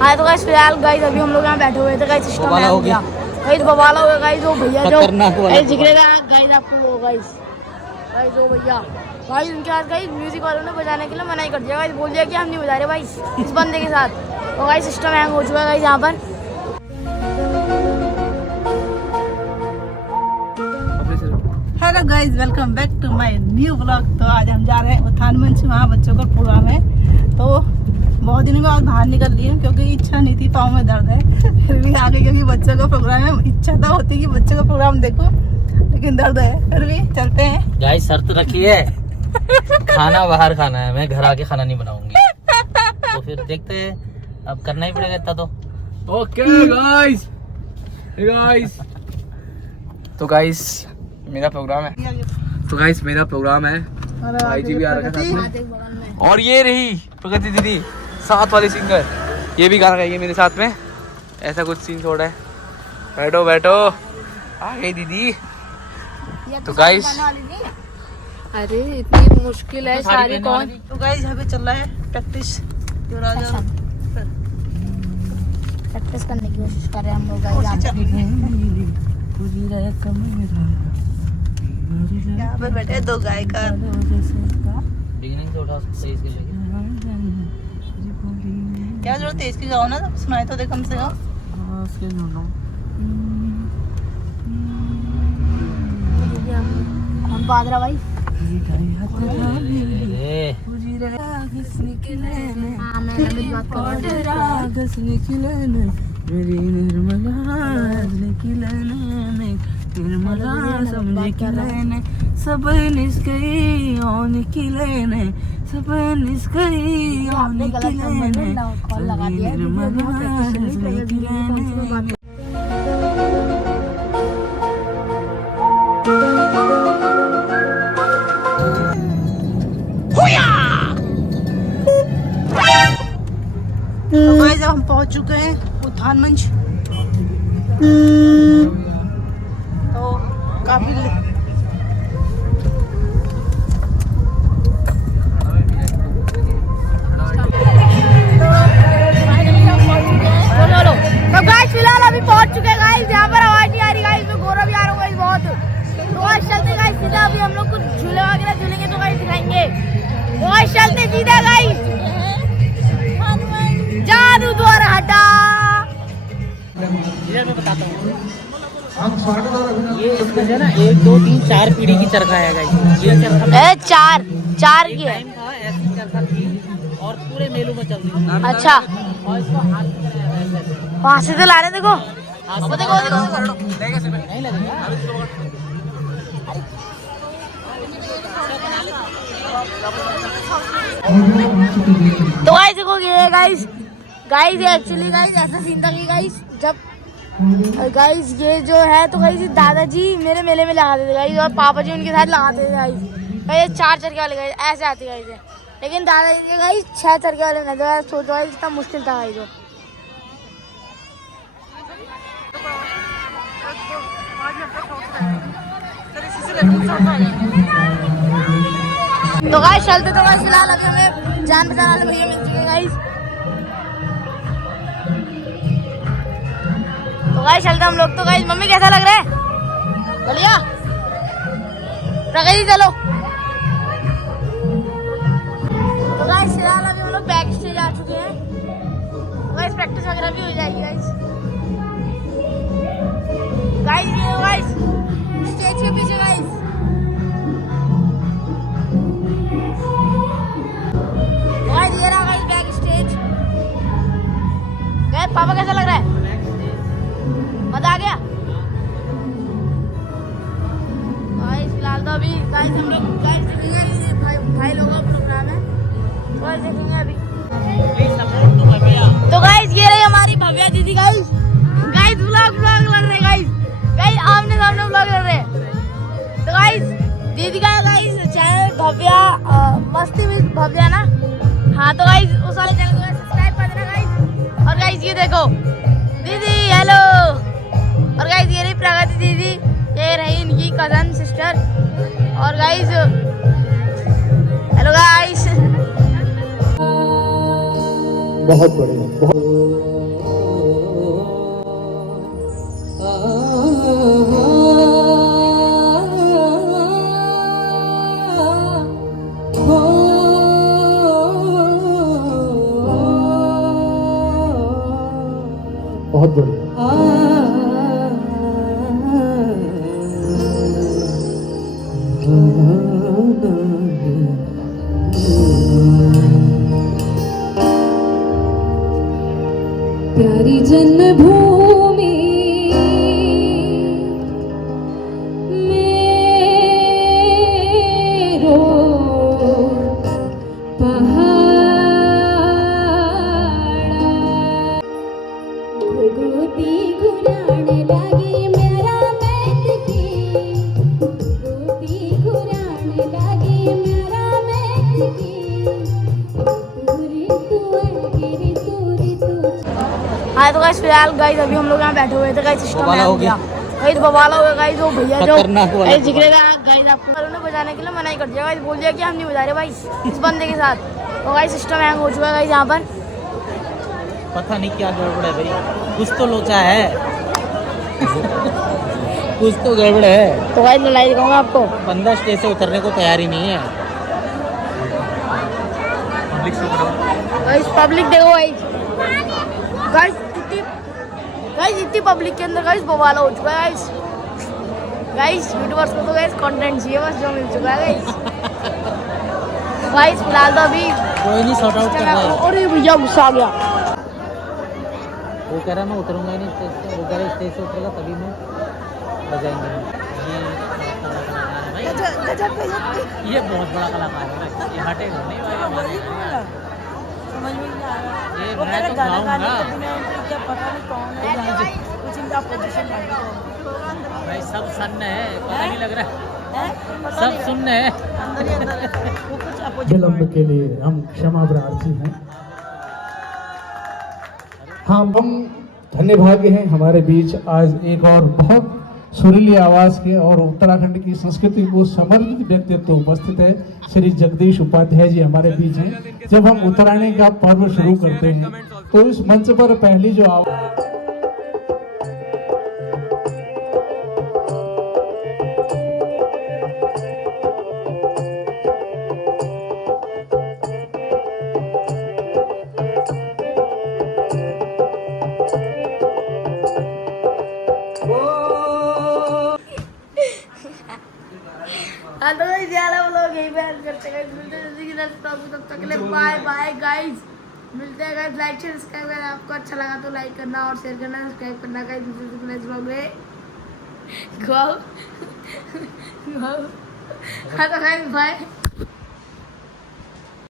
हाँ तो गाइस फिलहाल गाइस अभी हम लोग यहाँ बैठे हुए थे गाइस, सिस्टम हैंग हो गया गाइस, बवाला हो गया गाइस। वो भैया जो जिगरेगा गाइस आपको वो गाइस वो भैया गाइस उनके पास गाइस म्यूजिक वालों ने बजाने के लिए मना ही कर दिया गाइस, बोल दिया कि हम नहीं बजा रहे भाई इस बंदे के साथ। तो गाइस सिस्टम हैंग हो चुका है गाइस यहाँ पर। Hello guys, welcome back to my new vlog. तो आज हम जा रहे हैं उत्थान मंच, वहाँ बच्चों का प्रोग्राम है। तो बहुत दिनों बाद बाहर निकल रही है क्योंकि इच्छा नहीं थी, पाँव में दर्द है फिर भी आ गई क्योंकि बच्चों का प्रोग्राम है। इच्छा तो होती कि बच्चों का प्रोग्राम देखो, लेकिन दर्द है, फिर भी चलते हैं। गाइस शर्त रखी है खाना बाहर खाना है, मैं घर आके खाना नहीं बनाऊंगी। तो फिर देखते हैं, अब करना ही पड़ेगा इतना तो। ओके गाइस तो गाइस मेरा प्रोग्राम है, भाई जी भी आ रखा था और ये रही प्रगति दीदी साथ वाली सिंगर, ये भी गाना गाएगी मेरे साथ में। ऐसा कुछ सीन छोड़ा है। बैठो बैठो, आ गई दीदी। तो गाइस अरे इतनी मुश्किल है सारी कौन। तो गाइस यहाँ पे चल रहा है प्रैक्टिस, प्रैक्टिस करने की कोशिश कर रहे हैं हम लोग गाइस। यहाँ पे बैठे दो गायकार। बिगिनिंग से उठा तेज के लेके। क्या जरूरत तेज की गाओ ना, सुनाए तो दे कम से कम। हम बादरा भाई सब निस्कई और निकलेने, सब निस्कई और निकलेने। तो गाइस अब हम पहुंच चुके हैं उत्थान मंच। तो काफी तो गाइस फिलहाल अभी पहुंच चुके हैं गाइस, यहाँ पर आवाज नहीं आ रही गाइस, मैं गोरा भी आ रहा हूँ गाइस बहुत। तो गाइस चलते गाइस सीधा, अभी हम लोग कुछ झूले वगैरह झूलेंगे तो गाइस दिखाएंगे। तो गाइस चलते सीधा गाइस, जादू द्वारा हटा। मैं बताता हूँ, ये इसमें है ना 1 2 3 4 पीढ़ी की चरखा है गाइस। ये चरखा चार की है। टाइम था, ऐसी चरखा थी और पूरे मेलों में चलती थी। अच्छा और इसको हाथ से ऐसे वहाँ से तो ला रहे देखो, हाथ से देखो नहीं लगेगा। तो गाइस देखो ये गाइस एक्चुअली गाइस ऐसा सीन था कि गाइस जब गाइस ये जो है तो गाइस दादाजी मेरे मेले में लगाते थे गाइस, और पापा जी उनके साथ लगाते थे गाइस। ये 4 चरखे वाले गाइस ऐसे आते गाइस, लेकिन दादाजी गाइस 6 चरखे वाले नहीं थे। सोचो गाइस कितना मुश्किल था गाइस। तो गाइस चलते तो गाइस फिलहाल अभी हमें जान पहचान वाले भैया मिल चुके हैं गाइस। तो गाइस चलते हम लोग। तो गाइस मम्मी कैसा लग रहा है? बढ़िया। प्रगति चलो। तो गाइस फिलहाल अभी हम लोग बैक स्टेज आ चुके हैं। तो गाइस प्रैक्टिस वगैरह भी हो जाएगी गाइस। गाइस ये गाइस स्टेज के पीछे गाइस। गाइस ये रहा गाइस बैक स्टेज। गाइस पापा कैसा लग रहा है? मजा आ गया? गाइस फिलहाल तो अभी गाइस हम लोग गाइस देखेंगे, ये भाई लोगों का प्रोग्राम है, गाइस देखेंगे अभी। तो गाइस ये रही हमारी भव्या दीदी गाइस। गाइस व्लॉग लग रहे हैं गाइस, आमने सामने व्लॉग लग रहे हैं। तो गाइस दीदी का गाइस चैनल भव्या मस्ती विद भव्या ना, हाँ तो गाइस उस वाले चैनल को सब्सक्राइब कर देना गाइस। और गाइस ये देखो दीदी हेलो। और गाइस ये रही प्रगति दीदी, ये रही इनकी कजन सिस्टर। और गाइस हेलो गाइस, बहुत बढ़िया। बहुत बढ़िया। प्यारी जन्मभूमि मेरो पहाड़ा घुघुती घुराने लगी मेरा मैत की घुघुती घुराने लगी मेरा मैत की पूरी तू गिरी तूरी तू। हाँ तो गाइस फिलहाल गाइस अभी हम लोग यहाँ बैठे हुए थे गाइस सिस्टम बवाला हो गया। गाइस बवाला हो गया गाइस वो भैया जो खतरनाक वाला। गाइस जिक्र था गाइस आपको उन्होंने बजाने के लिए मना ही कर दिया गाइस बोल दिया कि हम नहीं बजा रहे भाई इस बंदे के साथ। तो गाइस सिस्टम हैंग हो चुका है गाइस यहाँ पर। पता नहीं क्या गड़बड़ है भाई, कुछ तो लोचा है। कुछ तो गड़बड़ है। तो गाइस लड़ाई दिखाऊंगा आपको। बंदा स्टेज से उतरने को तैयार ही नहीं है। गाइस पब्लिक देखो गाइस इतनी पब्लिक के अंदर गाइस बवाला हो चुका है गाइस यूट्यूबर्स को तो गाइस कंटेंट चाहिए बस जो मिल चुका है गाइस फिलहाल तो अभी कोई नहीं सॉर्ट आउट कर रहा है। और ये भैया गुस्सा आ गया। वो कह रहा मैं उतरूंगा ही नहीं स्टेज से, वो कह रहा स्टेज से उतरेगा तभी मैं बजाएंगे। ये बहुत बड़ा कलाकार है, ये हटेगा नहीं भाई हमारे। समझ में नहीं आ रहा। ये वो मैं कह रहे तो गाना गाऊंगा। गाने के बिना एंट्री किया पता नहीं कौन है कुछ इनका पोजीशन भाई सब सन्न है, पता नहीं लग रहा है। है सब सुनने हैं। अंदर ही अंदर है वो कुछ अपोजिट विलंब के लिए हम क्षमा प्रार्थी हैं। हाँ, हम धन्य भाग्य हैं हमारे बीच आज एक और बहुत सुरीली आवाज के और उत्तराखंड की संस्कृति को समर्पित व्यक्तित्व उपस्थित है। श्री जगदीश उपाध्याय जी हमारे बीच हैं। जब हम उत्तरायणी का पर्व शुरू करते हैं तो इस मंच पर पहली जो आवाज हाँ तो गाइस यार हम लोग यही बयान करते हैं मिलते हैं जल्दी की तब तक के लिए बाय बाय गाइस। मिलते हैं गाइस लाइक शेयर सब्सक्राइब अगर आपको अच्छा लगा तो लाइक करना और शेयर करना सब्सक्राइब करना गाइस दूसरे नेक्स्ट व्लॉग में हाँ तो गाइस बाय।